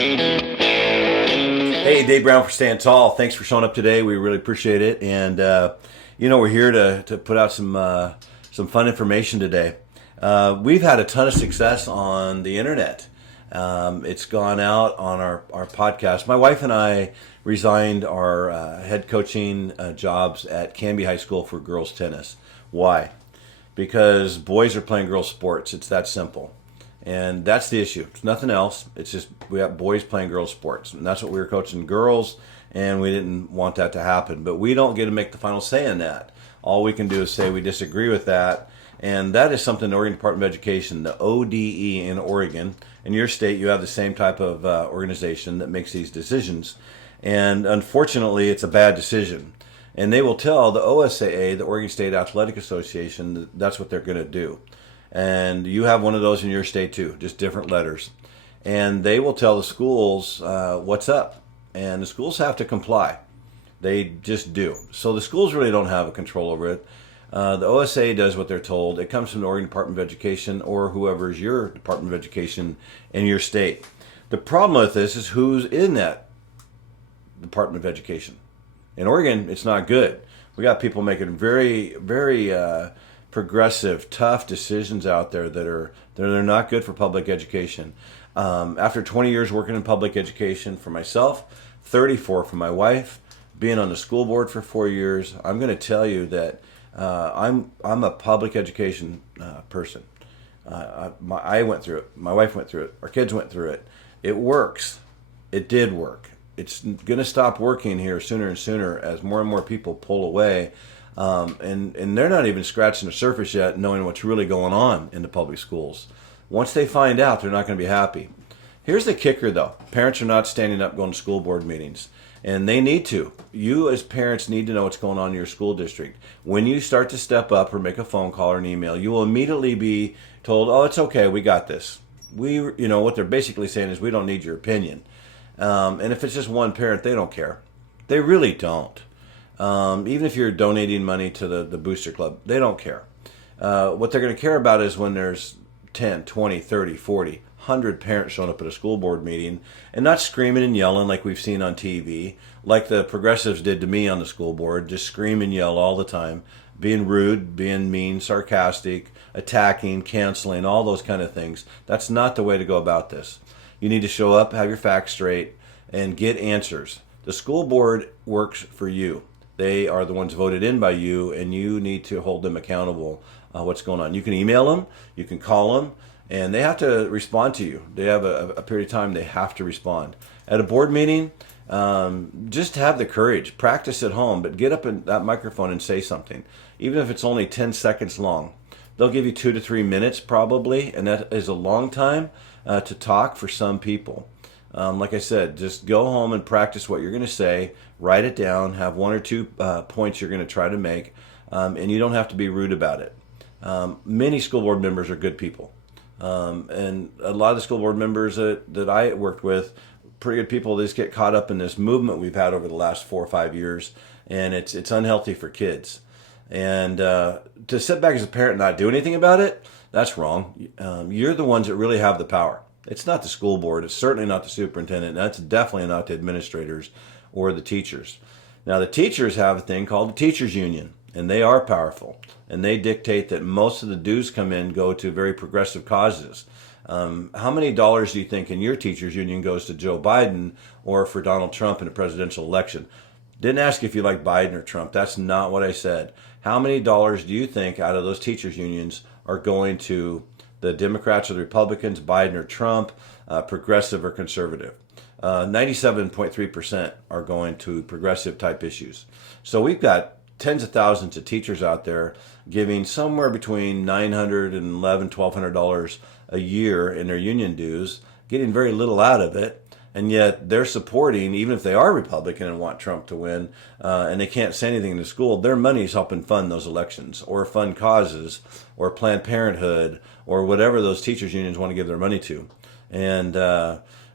Hey, Dave Brown for Stand Tall. Thanks for showing up today. We really appreciate it. And we're here to put out some fun information today. We've had a ton of success on the internet. It's gone out on our podcast. My wife and I resigned our head coaching jobs at Canby High School for girls tennis. Why? Because boys are playing girls sports. It's that simple. And that's the issue. It's nothing else. It's just we have boys playing girls sports. And that's what we were coaching girls, and we didn't want that to happen. But we don't get to make the final say in that. All we can do is say we disagree with that. And that is something the Oregon Department of Education, the ODE in Oregon, in your state you have the same type of organization that makes these decisions. And unfortunately, it's a bad decision. And they will tell the OSAA, the Oregon State Athletic Association, that that's what they're going to do. And you have one of those in your state too, just different letters. And they will tell the schools what's up. And the schools have to comply. They just do. So the schools really don't have a control over it. The OSA does what they're told. It comes from the Oregon Department of Education or whoever's your Department of Education in your state. The problem with this is who's in that Department of Education. In Oregon, it's not good. We got people making very, very progressive, tough decisions out there that are not good for public education. After 20 years working in public education for myself, 34 for my wife, being on the school board for 4 years, I'm going to tell you that I'm a public education person. I went through it. My wife went through it. Our kids went through it. It works. It did work. It's going to stop working here sooner and sooner as more and more people pull away. And they're not even scratching the surface yet, knowing what's really going on in the public schools. Once they find out, they're not going to be happy. Here's the kicker, though. Parents are not standing up going to school board meetings. And they need to. You as parents need to know what's going on in your school district. When you start to step up or make a phone call or an email, you will immediately be told, oh, it's okay, we got this. What they're basically saying is we don't need your opinion. And if it's just one parent, they don't care. They really don't. Even if you're donating money to the booster club, they don't care. What they're going to care about is when there's 10, 20, 30, 40, 100 parents showing up at a school board meeting and not screaming and yelling like we've seen on TV, like the progressives did to me on the school board, just scream and yell all the time, being rude, being mean, sarcastic, attacking, canceling, all those kind of things. That's not the way to go about this. You need to show up, have your facts straight, and get answers. The school board works for you. They are the ones voted in by you, and you need to hold them accountable. What's going on? You can email them, you can call them, and they have to respond to you. They have a period of time they have to respond. At a board meeting, just have the courage. Practice at home, but get up in that microphone and say something, even if it's only 10 seconds long. They'll give you 2 to 3 minutes probably, and that is a long time to talk for some people. Like I said, just go home and practice what you're going to say, write it down, have 1 or 2 points you're going to try to make, and you don't have to be rude about it. Many school board members are good people. And a lot of the school board members that I worked with, pretty good people, they just get caught up in this movement we've had over the last 4 or 5 years, and it's unhealthy for kids. And to sit back as a parent and not do anything about it, that's wrong. You're the ones that really have the power. It's not the school board. It's certainly not the superintendent. That's definitely not the administrators or the teachers. Now, the teachers have a thing called the teachers union, and they are powerful. And they dictate that most of the dues go to very progressive causes. How many dollars do you think in your teachers union goes to Joe Biden or for Donald Trump in a presidential election? Didn't ask if you like Biden or Trump. That's not what I said. How many dollars do you think out of those teachers unions are going to the Democrats or the Republicans, Biden or Trump, progressive or conservative? 97.3% are going to progressive type issues. So we've got tens of thousands of teachers out there giving somewhere between $900 and $1,200 a year in their union dues, getting very little out of it. And yet they're supporting, even if they are Republican and want Trump to win, and they can't say anything in the school, their money is helping fund those elections or fund causes or Planned Parenthood or whatever those teachers unions want to give their money to. And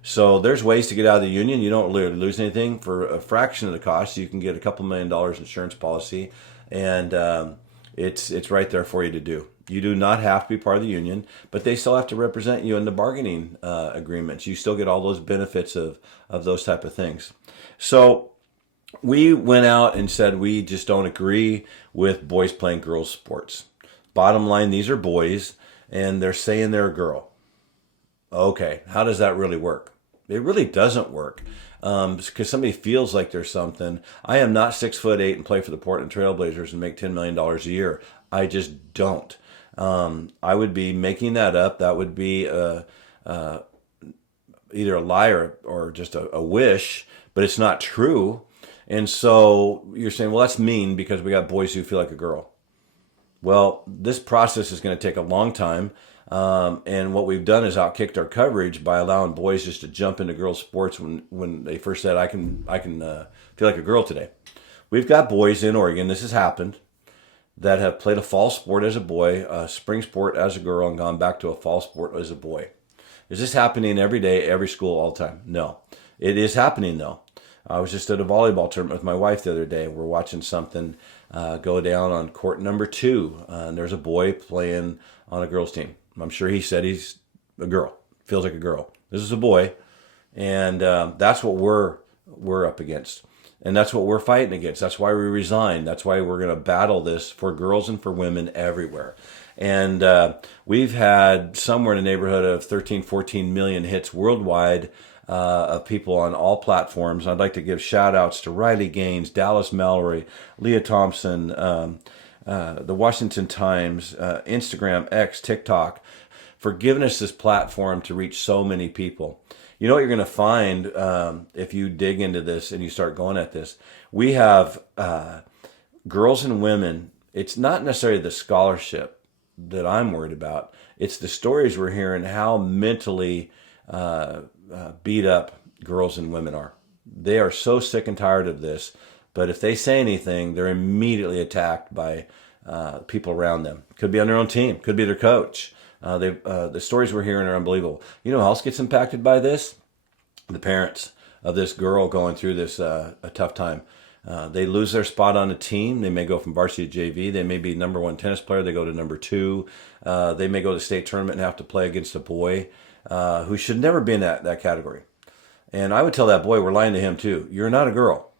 so there's ways to get out of the union. You don't really lose anything. For a fraction of the cost, you can get a couple $1 million insurance policy, and it's right there for you to do. You do not have to be part of the union, but they still have to represent you in the bargaining agreements. You still get all those benefits of those type of things. So we went out and said we just don't agree with boys playing girls sports. Bottom line, these are boys, and they're saying they're a girl. Okay, how does that really work? It really doesn't work because somebody feels like there's something. I am not 6'8" and play for the Portland Trailblazers and make $10 million a year. I just don't. I would be making that up. That would be either a lie or just a wish, but it's not true. And so you're saying, well, that's mean because we got boys who feel like a girl. Well, this process is going to take a long time. And what we've done is outkicked our coverage by allowing boys just to jump into girls' sports when they first said, I can feel like a girl today. We've got boys in Oregon, this has happened, that have played a fall sport as a boy, a spring sport as a girl, and gone back to a fall sport as a boy. Is this happening every day, every school, all the time? No. It is happening, though. I was just at a volleyball tournament with my wife the other day. We're watching something go down on court number 2, and there's a boy playing on a girls' team. I'm sure he said he's a girl, feels like a girl. This is a boy, and that's what we're up against. And that's what we're fighting against. That's why we resigned. That's why we're going to battle this for girls and for women everywhere. And we've had somewhere in the neighborhood of 13, 14 million hits worldwide of people on all platforms. I'd like to give shout outs to Riley Gaines, Dallas Mallory, Leah Thompson, the Washington Times, Instagram, X, TikTok, for giving us this platform to reach so many people. You know what you're going to find if you dig into this and you start going at this? We have girls and women. It's not necessarily the scholarship that I'm worried about. It's the stories we're hearing, how mentally beat up girls and women are. They are so sick and tired of this, but if they say anything, they're immediately attacked by people around them. Could be on their own team, could be their coach. The stories we're hearing are unbelievable. You know who else gets impacted by this? The parents of this girl going through this a tough time. They lose their spot on a team. They may go from varsity to JV. They may be number 1 tennis player. They go to number 2. They may go to the state tournament and have to play against a boy who should never be in that category. And I would tell that boy, we're lying to him too. You're not a girl.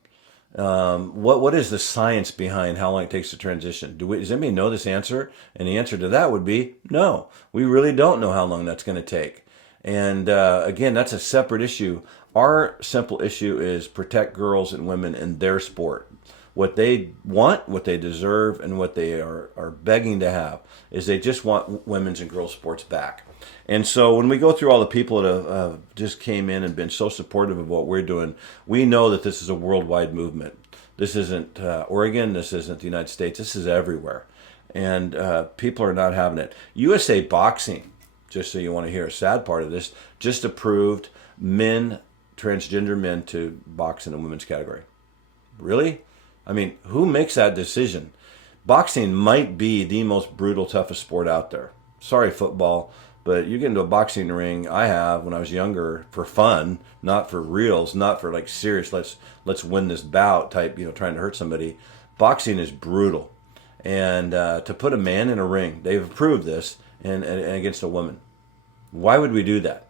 What is the science behind how long it takes to transition? Does anybody know this answer? And the answer to that would be no. We really don't know how long that's going to take. And again, that's a separate issue. Our simple issue is protect girls and women in their sport. What they want, what they deserve, and what they are begging to have is they just want women's and girls' sports back. And so when we go through all the people that have just came in and been so supportive of what we're doing, we know that this is a worldwide movement. This isn't Oregon. This isn't the United States. This is everywhere. And people are not having it. USA Boxing, just so you want to hear a sad part of this, just approved transgender men to box in a women's category. Really? I mean, who makes that decision? Boxing might be the most brutal, toughest sport out there. Sorry, football, but you get into a boxing ring, I have when I was younger, for fun, not for reals, not for like serious, let's win this bout type, trying to hurt somebody. Boxing is brutal. And to put a man in a ring, they've approved this, and against a woman. Why would we do that?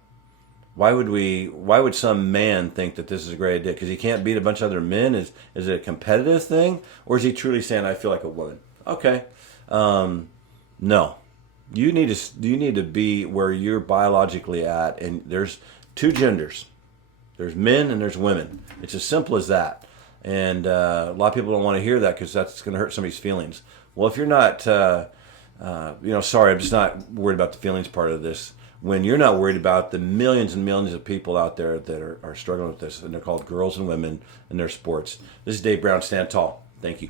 Why would some man think that this is a great idea? Because he can't beat a bunch of other men? Is it a competitive thing? Or is he truly saying, I feel like a woman? Okay. No. You need to be where you're biologically at, and there's 2 genders. There's men and there's women. It's as simple as that. And a lot of people don't want to hear that because that's going to hurt somebody's feelings. Well, if you're not, sorry, I'm just not worried about the feelings part of this. When you're not worried about the millions and millions of people out there that are struggling with this, and they're called girls and women in their sports. This is Dave Brown. Stand tall. Thank you.